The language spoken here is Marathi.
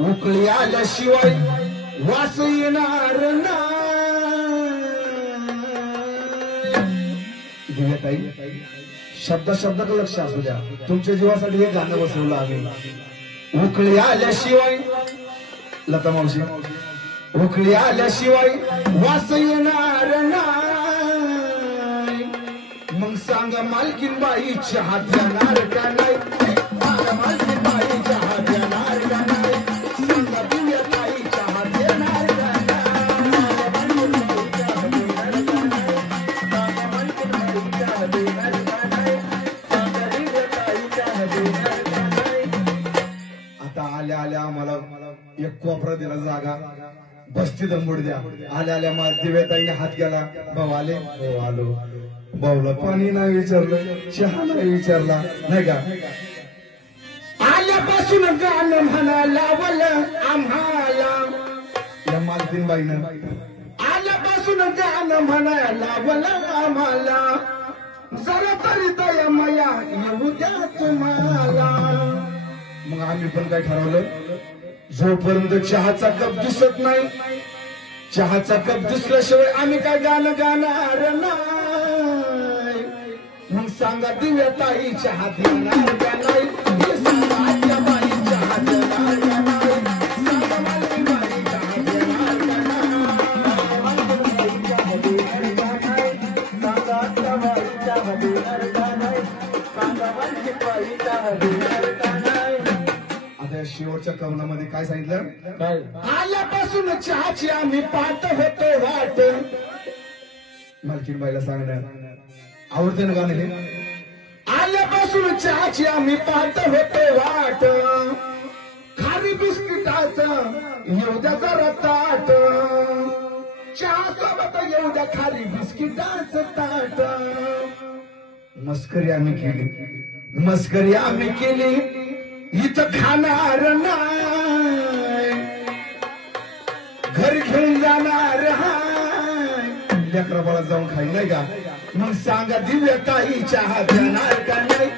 उकळी आल्याशिवाय वास येणार नाही। शब्द शब्दाकडे लक्ष असू द्या, तुमच्या जीवासाठी हे गाणं बसवलं आम्ही। उकळी आल्याशिवाय, लता मावशी, उकळी आल्याशिवाय वास येणार नाही। मग सांगा मालकीन बाई चहा देणार का नाही? मालकीन बाई चहा देणार का नाही? सांगा दिव्या ताई चहा देणार का नाही? आता आल्या आल्या आम्हाला एक कोपरा दिला जागा, बसती दंबूड द्या। आल्या आल्या मला दिव्याताईने हात गेला, भाऊ आले? हो आलो। भाऊला पाणी नाही विचारलं, चहा नाही विचारला, नाही का? आल्यापासून गाणं म्हणा लावलं आम्हाला, या मालकीन बाईनं आल्यापासून गाणं म्हणा लावलं आम्हाला। जरा तरी दया माया येऊ द्या तुम्हाला। मग आम्ही पण काय ठरवलं, जोपर्यंत चहाचा कप दिसत नाही, चहाचा कप दिसल्याशिवाय आम्ही काय गाणं गाणार नाही। मग सांगा दिव्या ताई चहा देणार का नाही? सांगा आत्या बाई चहा देणार का नाही? सांगा मालकीन बाई चहा देणार का नाही? सांगा आत्या बाई चहा देणार का नाही? सांगा मालकीन बाई चहा देणार का नाही? आता शेवटच्या कवनामध्ये काय सांगितलं? काय? आल्यापासून चहाची आम्ही पाहत होतो वाट। मालकीन बाईला सांगणार आवडते ना गाणं हे? आल्यापासून चहाची आम्ही पाहत होतो वाट। खारी बिस्किटाचं येऊ द्या जरा ताट, चहा सोबत येऊ द्या खारी बिस्किटाचं ताट। मस्करी आम्ही केली, मस्करी आम्ही केली, इथं खाणार नाही, घरी घेऊन जाणार हाय, लेकरा बाळा जाऊन खाई, नाही का? मग सांगा दिव्या ताई चहा देणार का नाही?